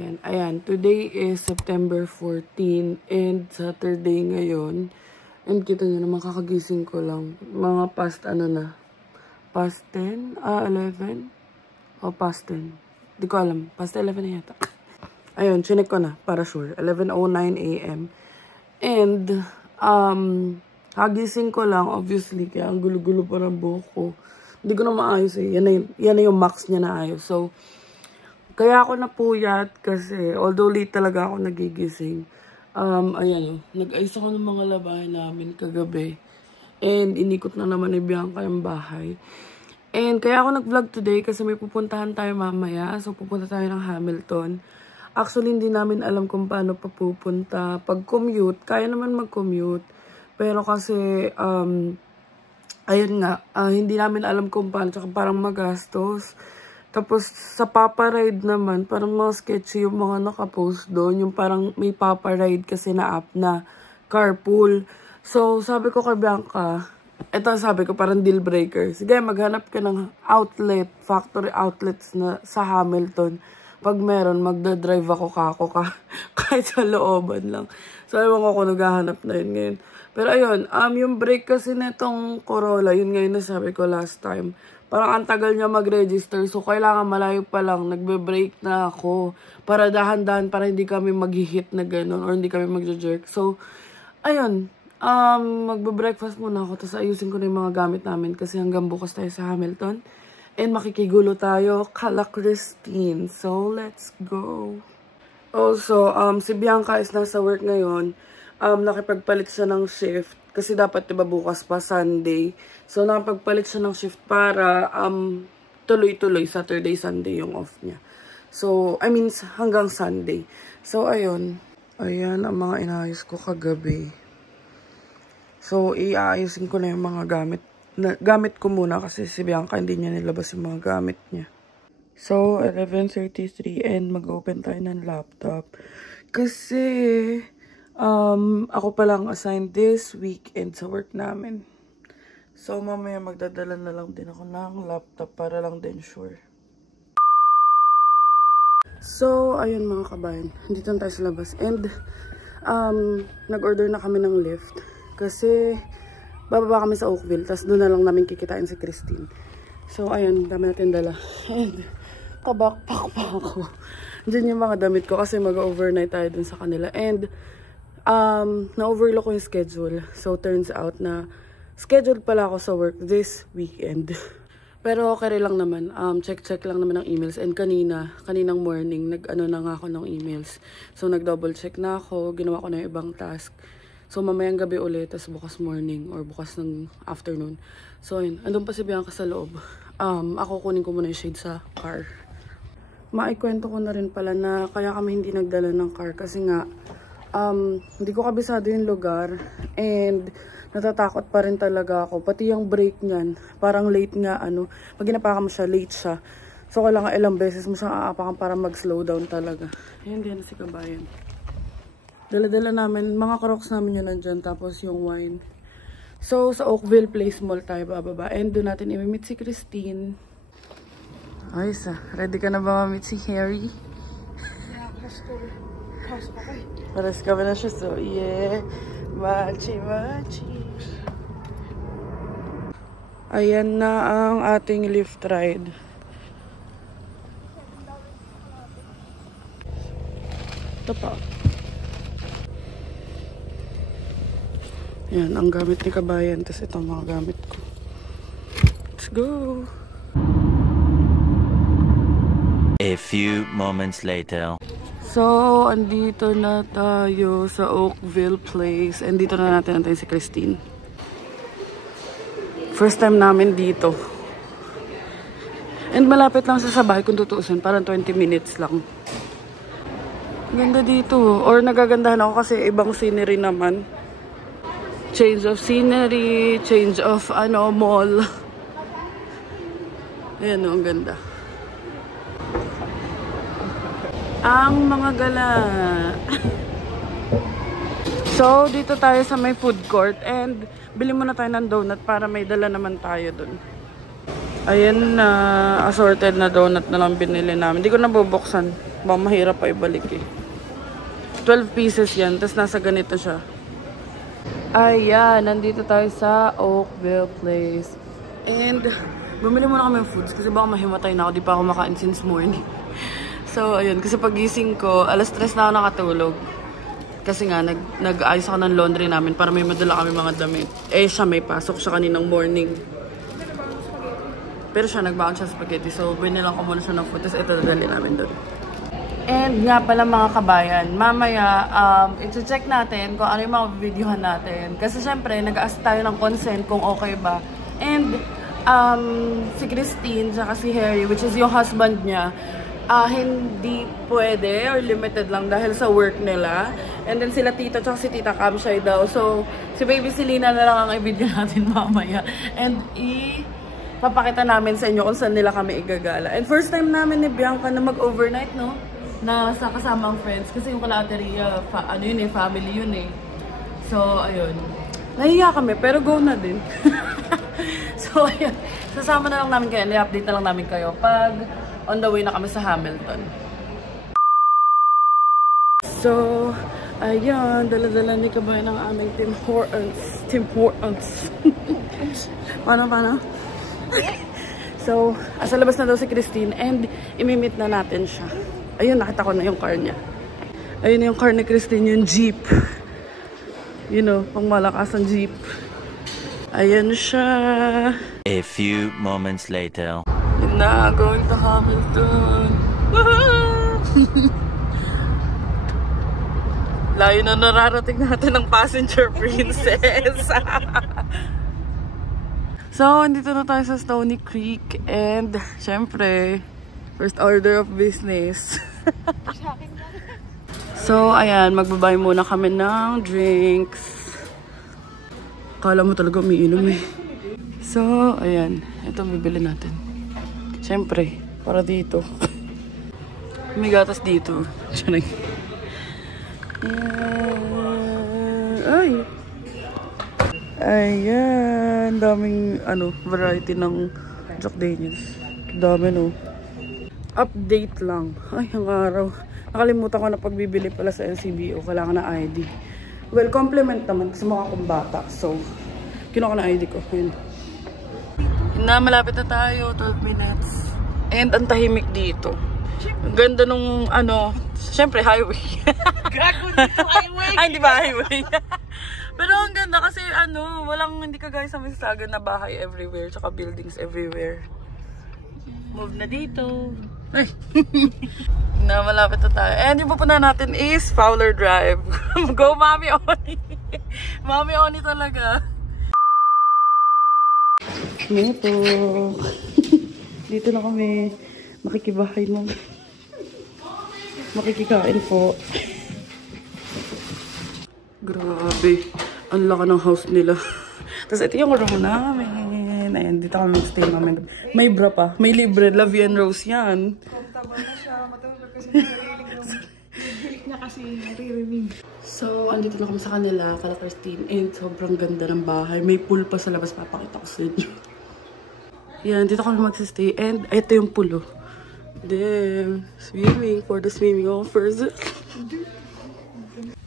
kabayan. Ayan, today is September 14 and Saturday ngayon. And kita nyo naman, kakagising ko lang. Mga past ano na? Past 10? 11? O past 10? Di ko alam. Past 11 na yata. Ayun, chinek ko na para sure. 11:09 a.m. And, kagising ko lang, obviously, kaya ang gulo-gulo pa ng buhok ko. Hindi ko na maayos eh. Yan na yung max niya na ayos. So, kaya ako napuyat kasi, although late talaga ako nagigising. Ayan, nag-ayos ako ng mga labahin namin kagabi. And, inikot na naman ni Bianca yung bahay. And, kaya ako nag-vlog today kasi may pupuntahan tayo mamaya. So, pupunta tayo ng Hamilton. Actually, hindi namin alam kung paano pa pupunta. Pag-commute, kaya naman mag-commute. Pero kasi, ayun nga, hindi namin alam kung paano. Tsaka parang magastos. Tapos, sa Papa Ride naman, parang mga sketchy yung mga nakapost doon. Yung parang may Papa Ride kasi na app na carpool. So, sabi ko kay Bianca, ito sabi ko, parang deal breaker. Sige, maghanap ka ng outlet, factory outlets na sa Hamilton. Pag meron, magdadrive ako kahit sa looban lang. So, ewan ko kung naghahanap na yun ngayon. Pero ayun, yung break kasi netong Corolla, yun ngayon na sabi ko last time. Parang ang tagal niya mag-register. So, kailangan malayo pa lang. Nagbe-break na ako. Para dahan-dahan, para hindi kami mag-hit na gano'n. Or hindi kami mag-jerk. So, ayun. Magbe-breakfast muna ako. Tapos ayusin ko na yung mga gamit namin. Kasi hanggang bukas tayo sa Hamilton. And makikigulo tayo. Kala Christine. So, let's go. Also, si Bianca is nasa work ngayon. Nakipagpalit siya ng shift. Kasi dapat diba bukas pa Sunday. So nakapagpalit siya ng shift para tuloy-tuloy Saturday, Sunday yung off niya. So, I mean hanggang Sunday. So ayun. Ayan ang mga inayos ko kagabi. So iayusin ko na yung mga gamit ko muna kasi si Bianca hindi niya nilabas yung mga gamit niya. So 11:33 and mag-open tayo ng laptop. Kasi ako pa lang assigned this weekend sa work namin. So, mamaya magdadala na lang din ako ng laptop para lang din sure. So, ayun mga kabayan. Dito na tayo sa labas. And, nag-order na kami ng lift. Kasi, bababa kami sa Oakville. Tapos, doon na lang namin kikitain si Christine. So, ayun. Dami natin dala. And, kabakpak pa ako. Diyan yung mga damit ko kasi mag-overnight tayo dun sa kanila. And, na-overlook ko yung schedule. So, turns out na scheduled pala ako sa work this weekend. Pero okay lang naman. Check lang naman ng emails. And kaninang morning, nag-ano na nga ako ng emails. So, nag-double check na ako. Ginawa ko na yung ibang task. So, mamayang gabi ulit. Tapos bukas morning or bukas ng afternoon. So, ayun. Andun pa si Bianca sa loob. Ako kunin ko muna yung shade sa car. Maikwento ko na rin pala na kaya kami hindi nagdala ng car. Kasi nga, hindi ko kabisado yung lugar and natatakot pa rin talaga ako. Pati yung break niyan, parang late nga pag ginapakan mo siya, late siya. So, kailangan ilang beses mo siyang aapakan para mag-slow down talaga. Ayan din si kabayan. Dala-dala namin, mga Crocs namin yun nandyan, tapos yung wine. So, sa Oakville Place Mall tayo bababa. And doon natin i-meet si Christine. Ay, ready ka na ba ma-meet si Harry? Yeah, pasok ako eh. Paras kami na siya, so yeah. Machi. Ayan na ang ating lift ride. Ito pa. Ayan, ang gamit ni kabayan. Tapos ito ang mga gamit ko. Let's go! A few moments later. So, andito na tayo sa Oakville Place. And dito na natin si Christine. First time namin dito. And malapit lang sa bahay kung tutuusin. Parang 20 minutes lang. Ganda dito. Or nagagandahan ako kasi ibang scenery naman. Change of scenery. Change of mall. Ayan o, ang ganda. Ang mga gala. So, dito tayo sa may food court. And, bili muna tayo ng donut para may dala naman tayo dun. Ayan na, assorted na donut na lang binili namin. Hindi ko nabubuksan. Baka mahirap pa ibalik eh. 12 pieces yan. Tapos nasa ganito siya. Ayan, nandito tayo sa Oakville Place. And, bumili muna kami ng foods kasi baka mahimatay na ako. Di pa ako makain since morning. So, ayun. Kasi pagising ko, alas 3 na ako nakatulog. Kasi nga, nag-ayos ako ng laundry namin para may madala kami mga damit. Eh, siya may pasok siya kaninang morning. Pero siya, nagbaon siya spaghetti. So, binilang ko muna siya ng food. Tapos ito, dadali namin doon. And nga pala mga kabayan, mamaya, iti-check natin kung ano yung mga videohan natin. Kasi syempre, nag-ask tayo ng consent kung okay ba. And, si Christine, saka si Harry, which is yung husband niya, hindi pwede or limited lang dahil sa work nila. And then sila tita, tsaka si tita Kamshay daw. So, si baby Selena na lang ang i-video natin mamaya. And, papakita namin sa inyo kung saan nila kami igagala. And first time namin ni Bianca na mag-overnight, no? Na sa kasamang friends. Kasi yung kalateria, ano yun eh, family yun eh. So, ayun. Nahiya kami, pero go na din. So, ayun. Sasama na lang namin kayo. I-update na lang namin kayo pag on the way na kami sa Hamilton. So, ayun. Dala-dala ni Kabayan ng aming Tim Hortons. Paano? So, asa labas na daw si Christine and imimit na natin siya. Ayun, nakita ko na yung car niya. Ayun yung car ni Christine, yung Jeep. You know, pang malakas ang Jeep. Ayan siya. A few moments later. Yun na, going to Hamilton. Layo na nararating natin ng passenger princess. So, andito na tayo sa Stony Creek. And, syempre, first order of business. So, ayan, magbabay muna kami ng drinks. Kala mo talaga umiinom eh. So, ayan, ito bibili natin. Siyempre, para dito. May gatas dito. Ayan. Ay! Ayan, daming variety ng Jack Daniels. Dami no. Update lang. Ay, ang araw. Nakalimutan ko na pagbibili pala sa LCBO. Kailangan na ID. Well, compliment naman kasi mukha akong bata. So, kinuha ko na ID ko. Yun. Na, malapit na tayo. 12 minutes. And ang tahimik dito. Ang ganda nung syempre highway. Gago dito highway. Ay, hindi ba highway? Pero ang ganda kasi hindi kagaya sa Mississauga na bahay everywhere. Tsaka buildings everywhere. Move na dito. Ay. Na, malapit na tayo. And yung pupunta natin is Fowler Drive. Go Mami Oni. Mami Oni talaga. Ito. Dito na kami. Makikibahay mo. Makikikain po. Grabe. Ang laka ng house nila. Tapos ito yung room namin. Ayan, dito kami mag-stay namin. May bra pa. May libre. La Vie and Rose yan. Comfortable na siya. Matulog kasi narinig na kasi naririnig. So, andito na kami sa kanila, kala Christine. And sobrang ganda ng bahay. May pool pa sa labas. Papakita ko sa inyo. Yan, dito kami mag-stay. And ito yung pool. Damn. Swimming for the swimming offers.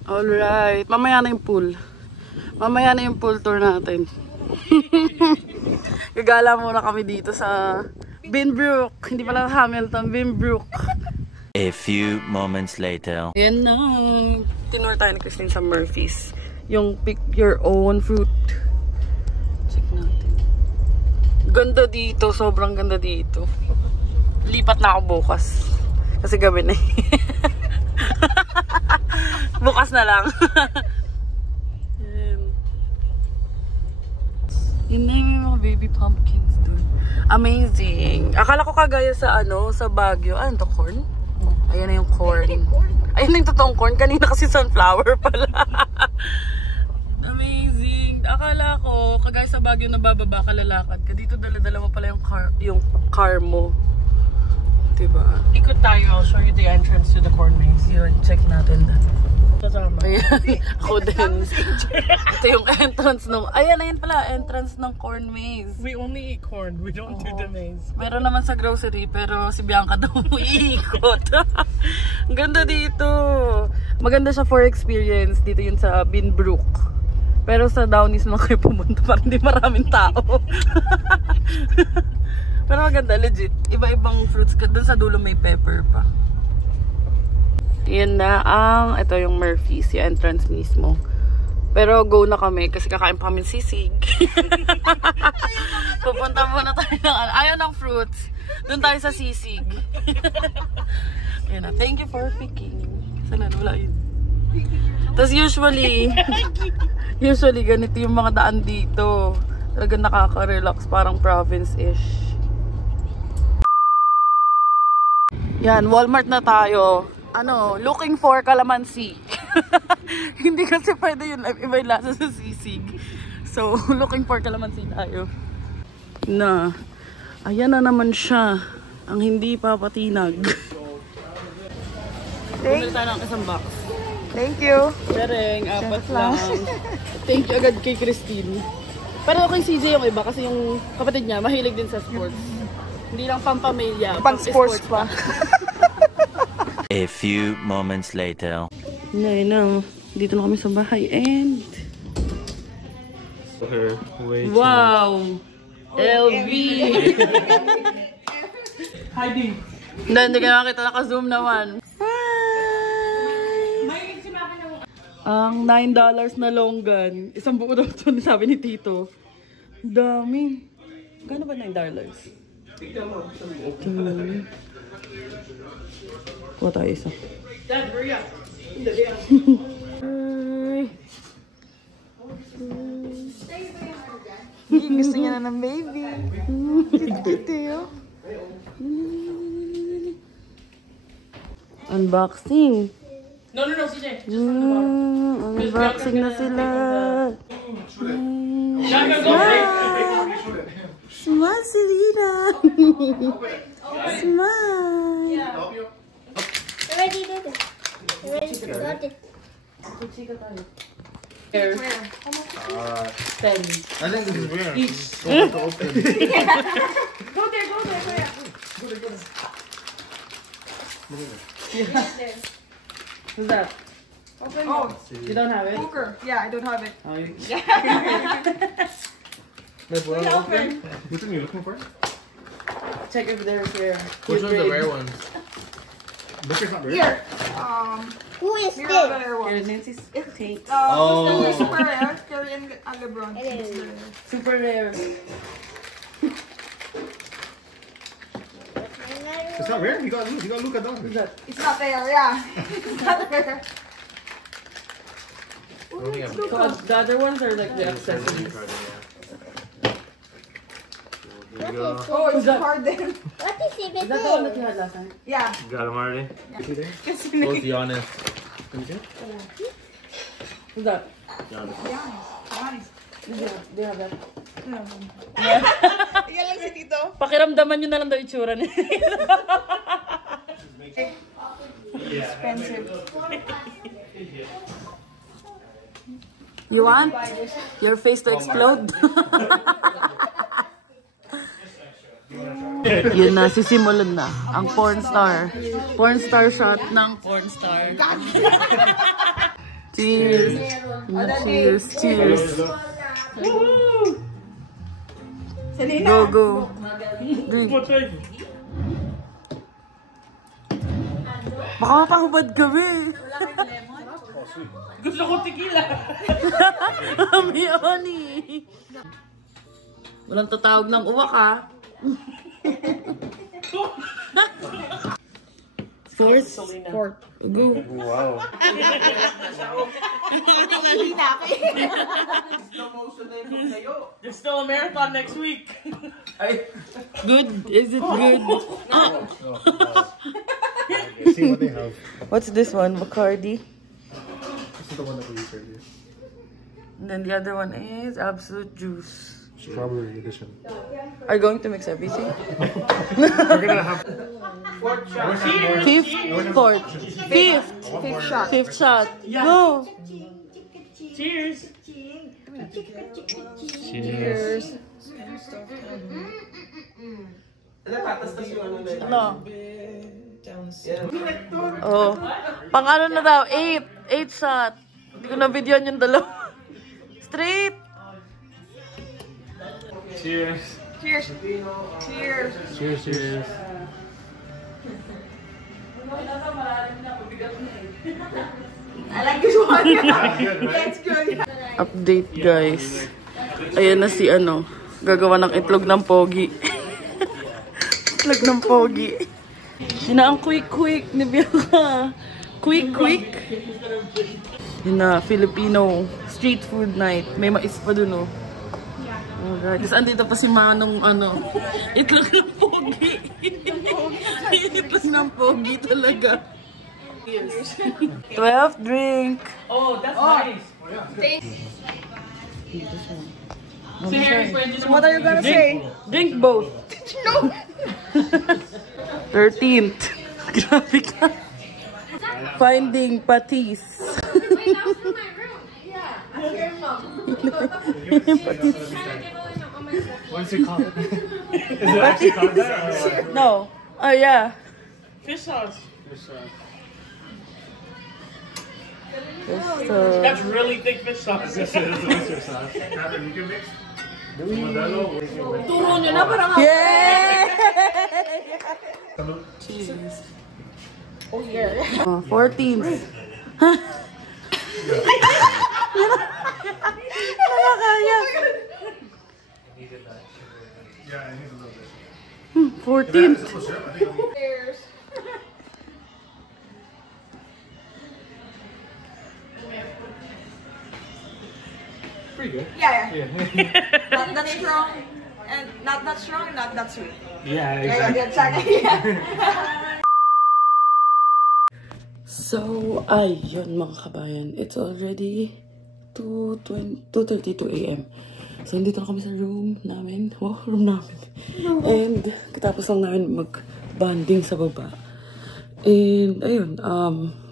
Alright. Mamaya na yung pool. Mamaya na yung pool tour natin. Gagala muna kami dito sa Binbrook. Hindi pala Hamilton, Binbrook. A few moments later. Yan na. Tinur tayo ni Christine sa Murphy's. Yung pick your own fruit. Check natin. Ganda dito. Sobrang ganda dito. Lipat na ako bukas. Kasi gabi na eh. Bukas na lang. Yun na yung mga baby pumpkins dun. Amazing. Akala ko kagaya sa sa Baguio. Ano to, corn? Ayan na yung corn. Ayun na yung totoong corn. Kanina kasi sunflower pala. Amazing. Akala ko kagaya sa Baguio na bababa ka, lalakad ka. Dito dala-dala mo pala yung car mo. Diba? Ikot tayo. I'll show you the entrance to the corn maze. Yun, check natin na. Ito. mama. Ayan, ako din. Ito yung entrance nung, ayan pala, entrance ng corn maze. We only eat corn. We don't do the maze. Meron naman sa grocery, pero si Bianca daw iikot. Ang ganda dito. Maganda siya for experience. Dito yun sa Binbrook. Pero sa Downies naman kayo pumunta, parang hindi maraming tao. Pero maganda, legit. Iba-ibang fruits. Doon sa dulo may pepper pa. Yan na ito yung Murphy's, yung entrance mismo. Pero go na kami kasi kakain pa kami sisig. Pupunta muna tayo ng ayaw ng fruits. Doon tayo sa sisig. Yan na. Thank you for picking. Sana wala yun. Tapos usually ganito yung mga daan dito. Talagang nakaka-relax, parang province-ish. Yan, Walmart na tayo. Looking for calamansi. Hindi kasi pwede yun. Iba yung lasa sa sisig. So, looking for calamansi tayo. Ayan na naman siya. Ang hindi papatinag. Bumili tayo ng isang box. Thank you. Dereng, 4 lang. Thank you agad kay Christine. Pero kay CJ yung iba kasi yung kapatid niya mahilig din sa sports. Hindi lang pampamilya. Pang sports pa. A few moments later. Dito na kami sa bahay and... Wow! LV! Hiding. Hindi ka nakakita, naka-zoom naman. Ang $9 na longgan. Isang buo daw ito, sabi ni Tito. Dami. Gano ba $9? Tingnan. Kuha tayo isa. Dad, hurry up. Gusto niya na ng baby. Cute yun. Unboxing. No, CJ. Unboxing na sila. Smile, Selena. Smile. Ready to do. Ready to do. Chika tayo. Here. 10. I think this is weird. Each. To open. Go there. Who's that? Open. Oh, You don't have it? poker. Yeah, I don't have it. Oh, you... Wait, what? Open? Which one are you looking for? Check if they're here. Which one's the rare ones? This is not rare. Here. Who is Here are the this? rare Here, ones. Nancy's Tate. Oh. This is super rare. Curry and Lebron. It is. Super rare. It's not rare. You got Luka Who's Doncic. that? It's not rare, yeah. It's not rare. So, the other ones are like the accessories. What is it? Oh, it's that? hard then. What is it? Is that the one that you had last time? Yeah. Got him already. You see there? Kasi Oh, Giannis. Can you see it? Who's that? Giannis. Nice. Do you have that? Yan lang si Tito. Pakiramdaman nyo na lang daw itsura niya. Expensive. You want your face to explode? Yun na, sisimulan na. Ang porn star. Porn star shot ng porn star. Cheers! Cheers! Cheers! Selena. Go, go! Drink. Baka mapahubad kami. Gusto ko tequila. Mioni. Walang tatawag ng uwak ha. Fourth. Go. Wow. There's still a marathon next week. Good? Is it good? See what they have. What's this one? Bacardi. This is the one that we use earlier. And then the other one is Absolute Juice. Strawberry edition. Are you going to mix everything? We're gonna have Fifth shot. Go. Cheers. Cheers. No. Oh. Pang ano na daw? 8 shot. Hindi ko na-videoan yung dalawa. Straight. Cheers. Cheers. Cheers. Cheers. Cheers. I like this one. That's good. Update guys. Ayan na si ano. Gagawa ng itlog ng pogi. Itlog ng pogi. Yun na ang quick ni Bianca. Quick. Yun na, Filipino street food night. May mais pa dun, oh. Oh God. Tapos andito pa si Manong, ano, itlog ng pogi. Itlog ng pogi talaga. 12th drink. Oh, that's nice. So what are you gonna say? Drink both. No. 13th. Grabe ka. Finding Patis. Wait, that was from my room. Yeah. Ask your mom. What is it called? Is it actually called that? No. Oh yeah. Fish sauce. That's really thick fish sauce. This is oyster sauce. Catherine, you can mix. Modelo. Turo nyo na parang yeah. Cheese. Oh yeah. 14th. Nakakaya. Yeah, I need a little bit. 14th. Cheers. Pretty good. Yeah. Yeah. Not that strong, and not that strong, not that sweet. Yeah, Yeah, exactly. yeah. So, ayun mga kabayan. It's already 2:32 a.m. So, nandito na kami sa room namin. Wow, room namin. And, katapos lang namin mag-banding sa baba. And, ayun,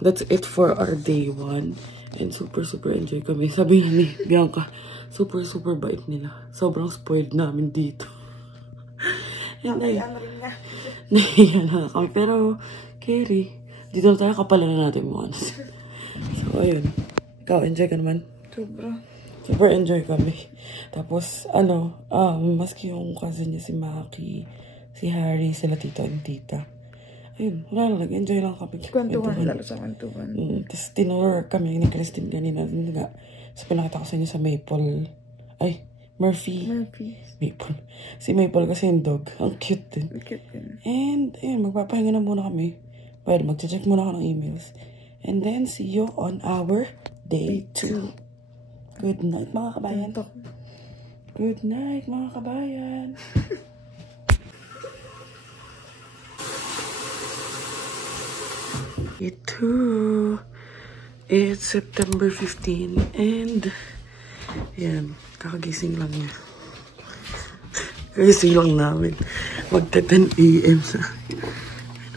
that's it for our day 1. And super enjoy kami. Sabi nga ni Bianca, super bait nila. Sobrang spoiled namin dito. And, ayun. Nahiya na kami. Pero, Kerry, dito na tayo, kapalan na natin mo. So, ayun. Ikaw, enjoy ka naman? Super enjoy kami. Tapos, maski yung cousin niya si Maki, si Harry, sila tito and tita. Ayun, wala lang, nag-enjoy lang kami. Kwentuhan, lalo sa kwentuhan. Tapos, tinur kami ni Christine ganina. So, pinakita ko sa inyo sa Maple. Ay, Murphy. Maple. Si Maple kasi yung dog. Ang cute din. And, ayun, magpapahinga na muna kami. Pwede, mag-check muna ako ng emails. And then, see you on our day 2. Good night, mga kabayan. Good night, mga kabayan. It's September 15 and yan, kakagising lang niya. Kagising lang namin. Magta 10 a.m. sa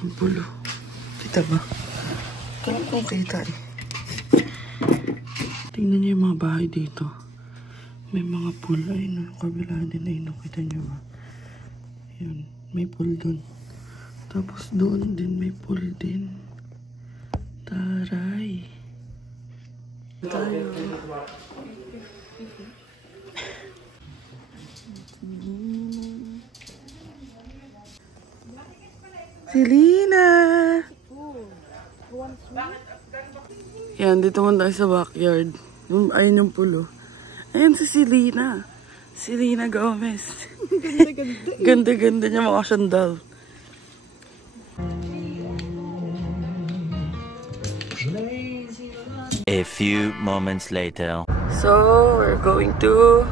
anong pulo. Kita ba? Kung kita eh. Tingnan niyo yung mga bahay dito. May mga pool. Ayun, kabila din. Ayun, nakita niyo ba? Ayun, may pool dun. Tapos doon din may pool din. Taray. Tayo. Selena! Yan, dito muna tayo sa backyard. Ayun yung pulo. Ayun si Selena. Selena Gomez. Ganda-ganda niya, mga sandal. A few moments later. So, we're going to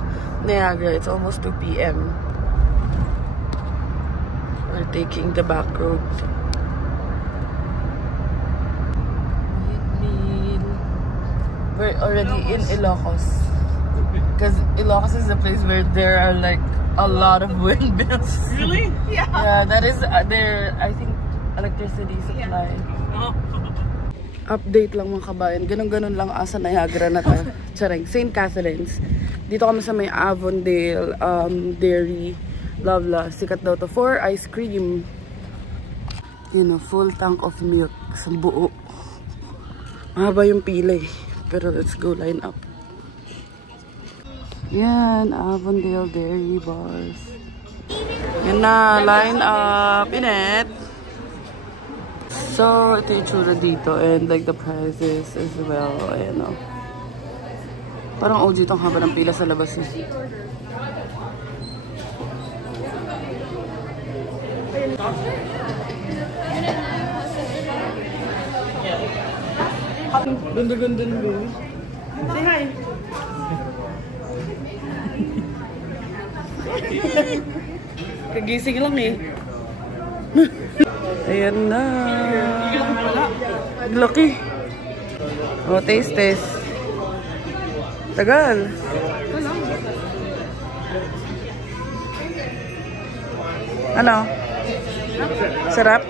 Niagara. It's almost 2 p.m. We're taking the back road. We're already in Ilocos. Because Ilocos is a place where there are like a lot of windmills. Really? Yeah, that is their, I think, electricity supply. Update lang mga kabayan. Ganon-ganon lang asa Niagara na to. Charing. St. Catharines. Dito kami sa may Avondale, dairy, blah blah. Sikat daw to for ice cream. Yun, full tank of milk sa buo. Mahaba yung pila eh. Pero let's go line up. Yan, Avondale Dairy Bars. Yan na, line up. Init. So, ito yung tsura dito. And like the prices as well. Ayan o. Parang OG itong haba ng pila sa labas eh. Ganda-ganda na baby. Say hi. Kagising lang eh. Ayan na. Laki. O, taste. Tagal. Ano? Sarap?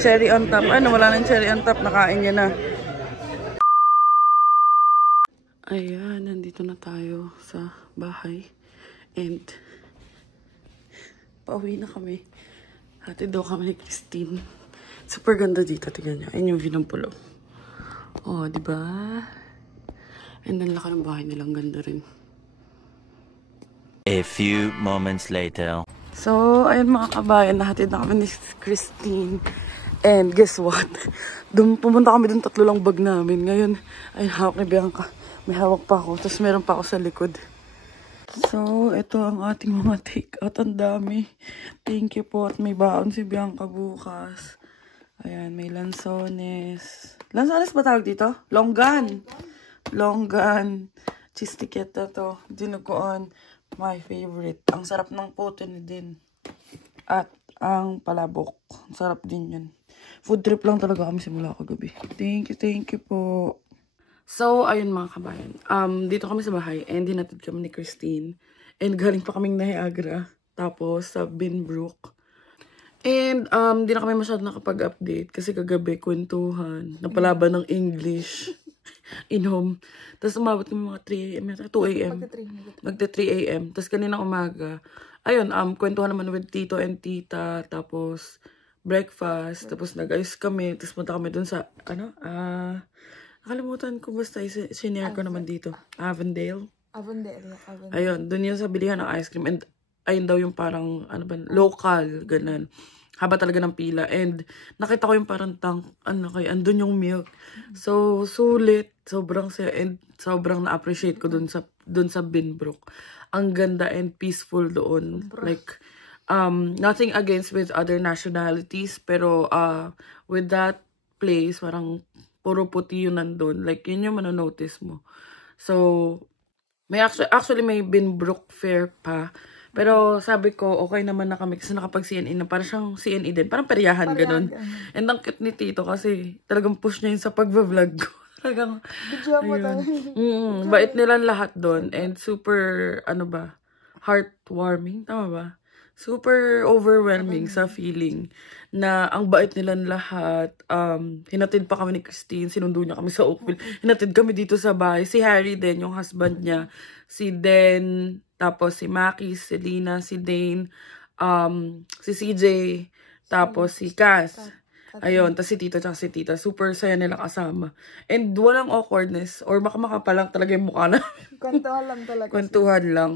Cherry on top. Ano, wala nang cherry on top. Nakain niya na. Ayan, nandito na tayo sa bahay. And pauwi na kami. Hatid daw kami ni Christine. Super ganda dito. Tignan niya. Ayun yung view ng pulo. Oh, diba? And ang laki ng bahay nilang ganda rin. A few moments later. So, ayun mga kabayan. Nahatid na kami ni Christine. And guess what? Pumunta kami dun, 3 lang bag namin. Ngayon, ayun, hawak ni Bianca. May hawak pa ako. Tapos meron pa ako sa likod. So, ito ang ating mga take-out. Ang dami. Thank you po. At may baon si Bianca bukas. Ayan, may lansones. Lansones ba tawag dito? Longgan. Longgan. Chistiketa to. Dinuguan. My favorite. Ang sarap ng puto ni din. At ang palabok. Ang sarap din yun. Food trip lang talaga kami simula kagabi. Thank you po. So, ayun mga kabayan. Dito kami sa bahay and hinatid kami ni Christine. And galing pa kaming Niagara. Tapos sa Binbrook. And di na kami masyado nakapag-update kasi kagabi kwentuhan. Napalaban ng English. Inom. Tapos umabot kami mga 3 a.m. 2 a.m. Magta 3 a.m. Tapos kanina umaga. Ayun, kwentuhan naman with Tito and Tita. Tapos breakfast. Tapos nag-ayos kami. Tapos punta kami dun sa, nakalimutan ko basta, sinare ko naman dito. Avondale. Ayun, dun yun sa bilihan ng ice cream. And ayun daw yung parang, local, ganun. Haba talaga ng pila. And nakita ko yung parang tank, andun yung milk. So, sulit. Sobrang saya. And sobrang na-appreciate ko dun sa Binbrook. Ang ganda and peaceful doon. Like, nothing against with other nationalities. Pero, with that place, parang puro puti yun nandun. Like, yun yung manonotice mo. So, may actually may Binbrook Fair pa. Pero sabi ko, okay naman na kami kasi nakapag-CNE na. Parang siyang CNE din. Parang peryahan, ganun. And ang cute ni Tito kasi talagang push niya yun sa pag-vlog ko. Talagang, bait nilang lahat doon. And super, heartwarming. Tama ba? Super overwhelming sa feeling na ang bait nilang lahat. Hinatid pa kami ni Christine. Sinundo niya kami sa Oakville. Hinatid kami dito sa bahay. Si Harry din, yung husband niya. Si Den, tapos si Maki, si Lina, si Dane, si CJ, tapos si Cass. Ayun, tapos si Tito at si Tita. Super saya nilang kasama. And walang awkwardness. Or maka lang talaga yung mukha namin. Kwentuhan lang talaga. Kwentuhan lang.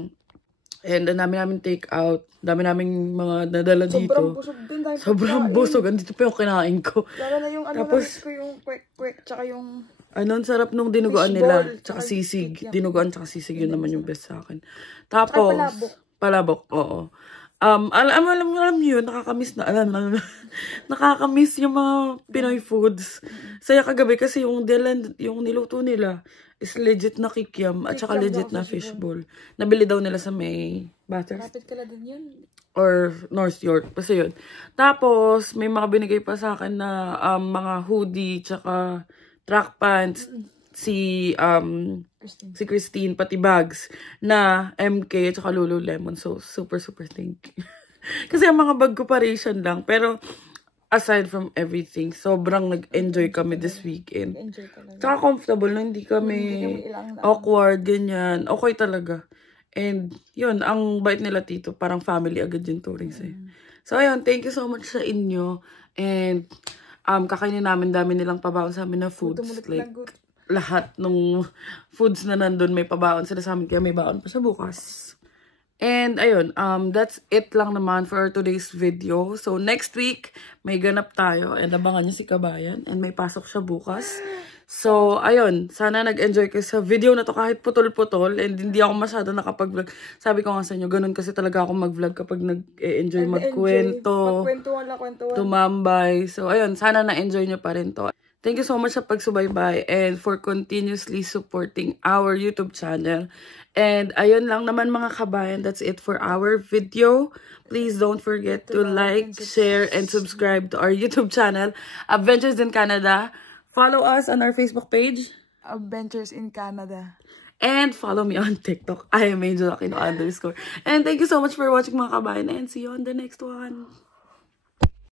And ang dami namin take out. Dami namin mga nadala dito. Sobrang busog din tayo. Sobrang busog. Andito pa yung kinain ko. Lalo na yung tapos, ko yung kwek-kwek, tsaka yung... ang sarap nung dinuguan nila. Tsaka sisig. Dinuguan tsaka sisig. Yun naman yung best sa akin. Tapos, palabok. Oo. Alam niyo, nakakamiss na. Nakakamiss yung mga Pinoy foods. Saya kagabi kasi yung niluto nila is legit na kikiam at saka legit na fishball. Nabili daw nila sa may Bathurst. Kapit ka na din yun. Or North York. Kasi yun. Tapos, may mga binigay pa sa akin na mga hoodie tsaka track pants. si Christine, pati Bags, na MK at saka Lululemon. So, super thank you. Kasi ang mga bag ko paration lang. Pero, aside from everything, sobrang nag-enjoy kami this weekend. Tsaka comfortable na hindi kami awkward, ganyan. Okay talaga. And, yun, ang bait nila tito. Parang family agad yung touring sa'yo. So, ayun, thank you so much sa inyo. And, kakainin namin, dami nilang pabaon sa amin na foods. Like, lahat ng foods na nandun may pabaon sila sa amin. Kaya may baon pa sa bukas. And, ayun, that's it lang naman for today's video. So, next week, may ganap tayo. And abangan niyo si Kabayan. And may pasok siya bukas. So, ayun, sana nag-enjoy kayo sa video na to kahit putol-putol. And hindi ako masyado nakapag-vlog. Sabi ko nga sa inyo, ganun kasi talaga ako mag-vlog kapag nag-enjoy magkwento. Tumambay. So, ayun, sana na-enjoy niyo pa rin to. Thank you so much sa pagsubaybay and for continuously supporting our YouTube channel. And ayun lang naman mga kabayan, that's it for our video. Please don't forget to like, share, and subscribe to our YouTube channel, Adventures in Canada. Follow us on our Facebook page, Adventures in Canada. and follow me on TikTok. I am Angel Aquino _. And thank you so much for watching mga kabayan and see you on the next one.